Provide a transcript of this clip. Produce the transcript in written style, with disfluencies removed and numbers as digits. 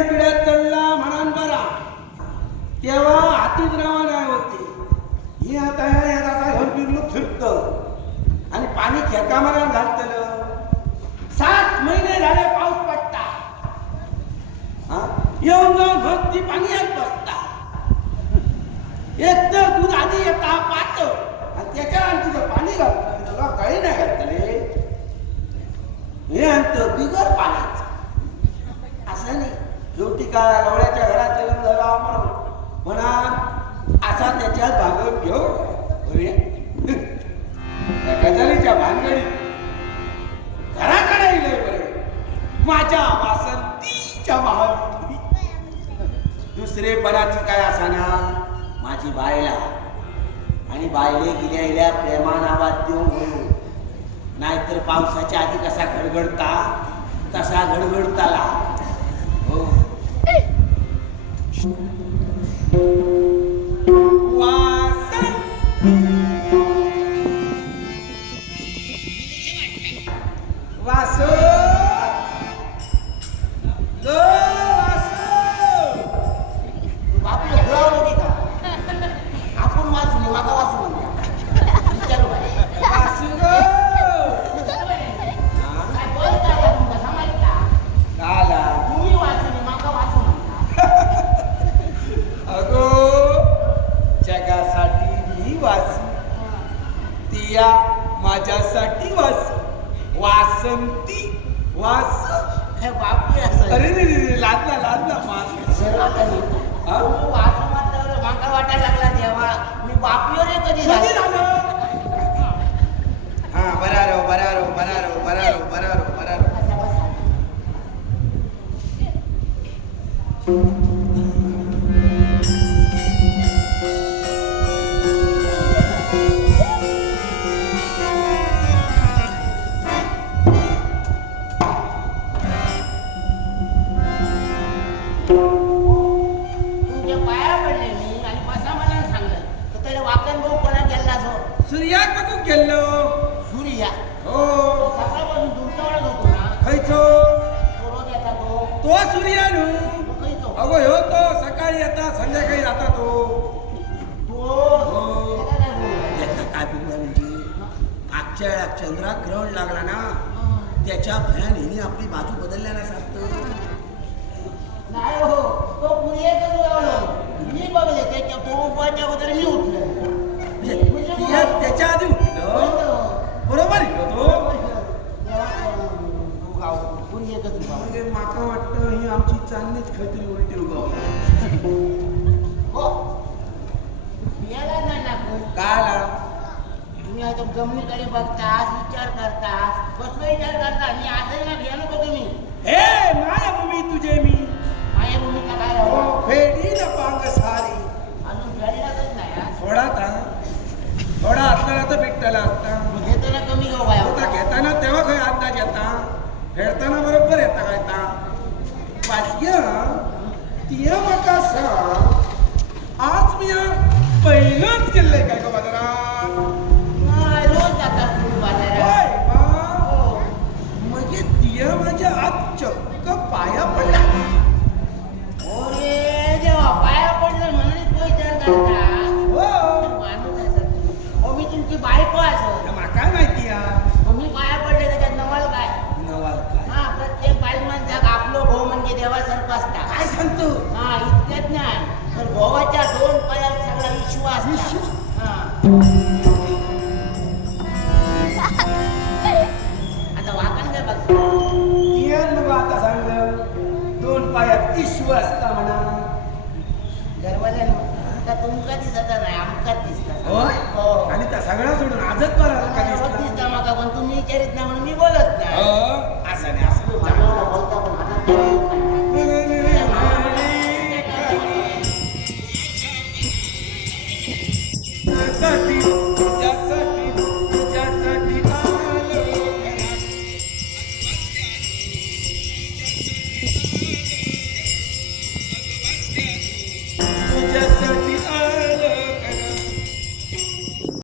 पिढ्यान पिढ्यात चढला म्हणान बरा तेव्हा हातीत रावा नाही होते. ही आता याचा घेऊन फिरलो फिरत आणि पाणी खेका मनान घालतलं. 7 महिने झाले पाऊस पडता. येऊन जाऊन भरती पाणी येत बसता. एक तर दूध आधी येता पात आणि त्याच्या तिथं पाणी घालतं तुला काही नाही घालतले. हे आणतं बिगर पाण्याचं असं नाही. शेवटी काय गवळ्याच्या घरात जन्म झाला म्हणा असा त्याच्यात भागवत घेऊ गजालीच्या भानगडीत घराकडे येईल बरे माझ्या वासंतीच्या महाविठी. दुसरे पराची काय असाना माझी बायला आणि बायले गेल्या प्रेमान आवाज देऊन होईल. नाहीतर पावसाच्या आधी कसा गडगडता तसा गडगडताला. हो माझ्यासाठी वासंती वास. हे बापरे असं अरे रे लादला वास मारल्यावर माका वाटायला लागला देवा मी बापीवर कधी झालं. हा बरारो सूर्याक बघू गेलो. सूर्या हो सकाळपासून दुर्तावळच होतो ना. खयचो तो रोज येता तो सूर्या नु. खयचो अगो ह्यो तो सकाळी येता संध्याकाळी जाता तो. त्याचा काय बिघडला म्हणजे मागच्या वेळा चंद्रात ग्रहण लागला ना त्याच्या भयान हिने आपली बाजू बदलल्याना सांगतो. नाही हो तो पुढे मी बघले त्याच्या पोपाच्या वगैरे मी उठलो. त्याच्या आधी उठलं बरोबर म्हणजे माका वाटतं ही आमची चालणीच खरी उलटी काला तुम्ही आता जमिनीकडे बघतास विचार करतास कसला विचार करता. मी असं ना घ्या नको तुम्ही. हे मायाभूमी तुझे मी मायाभूमीचा काय फेडी न पांग सारी अजून फेडीलाच नाही. थोडा असताना तर भेटला असता. घेताना कमी घेऊ बाया होता घेताना तेव्हा काही अंदाज येता फेडताना बरोबर येता काय ता वाचग्या तिया माका सांग आज मी पहिलंच केलंय काय का बाजारात. रोज जातात तुम्ही बाजारात. म्हणजे तिया माझ्या आज चक्क पाया पडला. ओरे देवा पाया पडलं म्हणून तो विचार करता. मी तुमची बायको असं काय माहिती मी पाया पडले त्याच्यात नवाल काय हा प्रत्येक बाई माणसाक आपलं भाऊ म्हणजे देवासारखं असता. काय सांगतो हा इतकंच नाही तर भावाच्या 2 पायात सगळा विश्वास. आता वाकण काय बघ आता सांगलं 2 पायात इश्व असता म्हणा. गर्वाला आता तुमका दिसत नाही आमकाच दिसता. आणि त्या सगळ्या सोडून आजच बरा दिसता माका पण तुम्ही विचारित नाही म्हणून